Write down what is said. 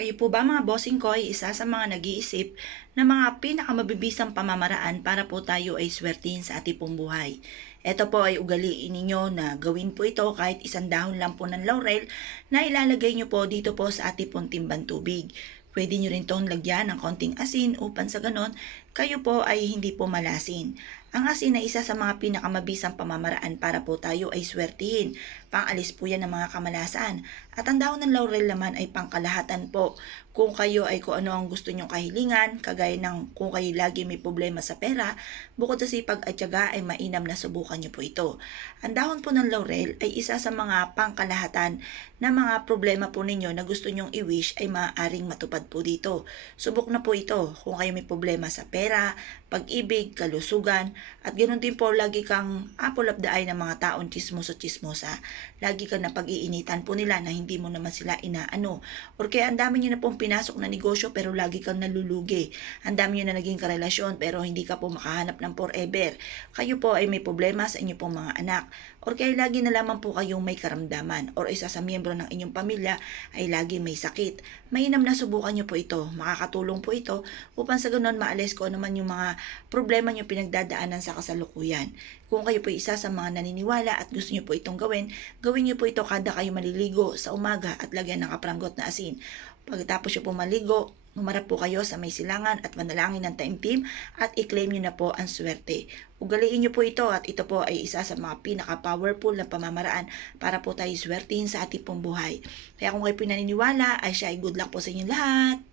Kayo po ba mga bossing ko ay isa sa mga nag-iisip na mga pinakamabibisang pamamaraan para po tayo ay swertihin sa ating pong buhay? Ito po ay ugaliin ninyo na gawin po ito kahit isang dahon lang po ng laurel na ilalagay nyo po dito po sa ating pong timbang tubig. Pwede nyo rin itong lagyan ng konting asin upang sa ganon kayo po ay hindi po malasin. Ang asin ay isa sa mga pinakamabisang pamamaraan para po tayo ay swertihin. Pangalis po yan ng mga kamalasan. At ang dahon ng laurel naman ay pangkalahatan po. Kung kayo ay kung ano ang gusto nyong kahilingan, kagaya ng kung kayo lagi may problema sa pera, bukod sa sipag at tiyaga ay mainam na subukan nyo po ito. Ang dahon po ng laurel ay isa sa mga pangkalahatan na mga problema po ninyo na gusto nyong i-wish ay maaaring matupad po dito. Subok na po ito kung kayo may problema sa pera, pag-ibig, kalusugan, at ganoon din po lagi kang apple of the eye ng mga taon chismoso-chismosa. Lagi kang napag-iinitan po nila na hindi mo naman sila inaano. Or kaya ang dami nyo na pong pinasok na negosyo pero lagi kang nalulugi. Ang dami nyo na naging karelasyon pero hindi ka po makahanap ng forever. Kayo po ay may problema sa inyo pong mga anak. Or kaya lagi na lamang po kayong may karamdaman. Or isa sa miyembro ng inyong pamilya ay lagi may sakit. Mainam na subukan nyo po ito. Makakatulong po ito upang sa ganon maalis ko naman yung mga problema nyo pinagdadaanan sa kasalukuyan. Kung kayo po isa sa mga naniniwala at gusto nyo po itong gawin nyo po ito kada kayo maliligo sa umaga at lagyan ng kapranggot na asin. Pagkatapos nyo po maligo, umarap po kayo sa may silangan at manalangin ng taimtim at i-claim nyo na po ang swerte. Ugaliin nyo po ito at ito po ay isa sa mga pinaka-powerful na pamamaraan para po tayo swertihin sa ating pong buhay. Kaya kung kayo pinaniniwala, ay siya ay good luck po sa inyong lahat.